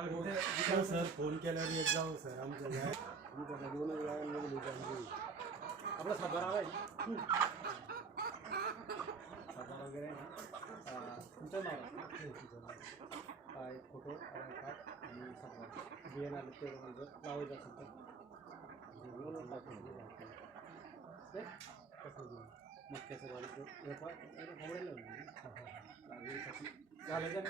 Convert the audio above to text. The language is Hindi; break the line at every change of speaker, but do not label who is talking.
सर फ़ोन केल्यावर येत जाऊ सर आमच्या गाय आमच्या दोनच गायांमध्ये आमची
आपला वगैरे आहे ना अं, तुमचं नाव एक फ़ोटो आधार कार्ड आणि सातबारा बी एन आले ते लावायचं असेल तर? कसं देऊ? मक्याचं वाढीचं व्यापार झालं का